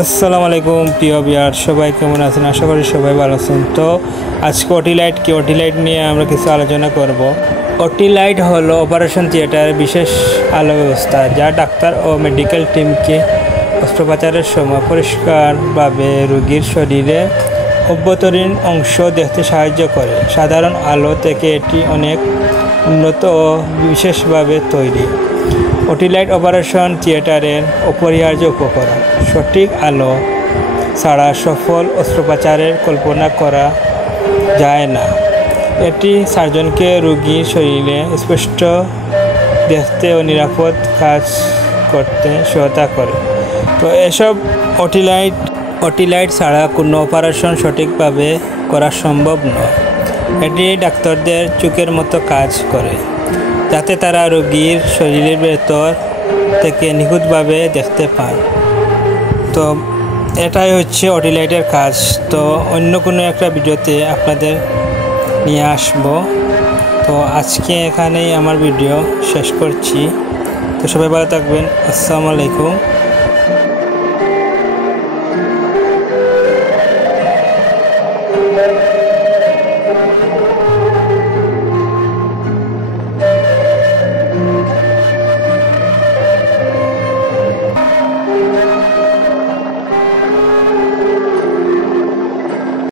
আসসালামু আলাইকুম প্রিয় ভিউয়ার, সবাই কেমন আছেন? আশা করি সবাই ভালো আছেন। তো আজকে ওটিলাইট কি, ওটিলাইট নিয়ে আমরা কিছু আলোচনা করব। ওটিলাইট হলো অপারেশন থিয়েটারের বিশেষ আলো ব্যবস্থা, যা ডাক্তার ও মেডিকেল টিমকে অস্ত্রোপচারের সময় পরিষ্কারভাবে রোগীর শরীরে অভ্যন্তরীণ অংশ দেখতে সাহায্য করে। সাধারণ আলো থেকে এটি অনেক উন্নত ও বিশেষভাবে তৈরি। ওটিলাইট অপারেশন থিয়েটারের অপরিহার্য উপকরণ। সঠিক আলো ছাড়া সফল অস্ত্রোপচারের কল্পনা করা যায় না। এটি সার্জনকে রোগীর শরীরে স্পষ্ট দেখতে ও নিরাপদ কাজ করতে সহায়তা করে। তো এসব ওটিলাইট ছাড়া কোনো অপারেশন সঠিকভাবে করা সম্ভব নয়। এটি ডাক্তারদের চোখের মতো কাজ করে, যাতে তারা রোগীর শরীরের ভেতর থেকে নিখুঁতভাবে দেখতে পান। তো এটাই হচ্ছে ওটিলাইটের কাজ। তো অন্য কোনো একটা ভিডিওতে আপনাদের নিয়ে আসবো। তো আজকে এখানেই আমার ভিডিও শেষ করছি। তো সবাই ভালো থাকবেন। আসসালামু আলাইকুম।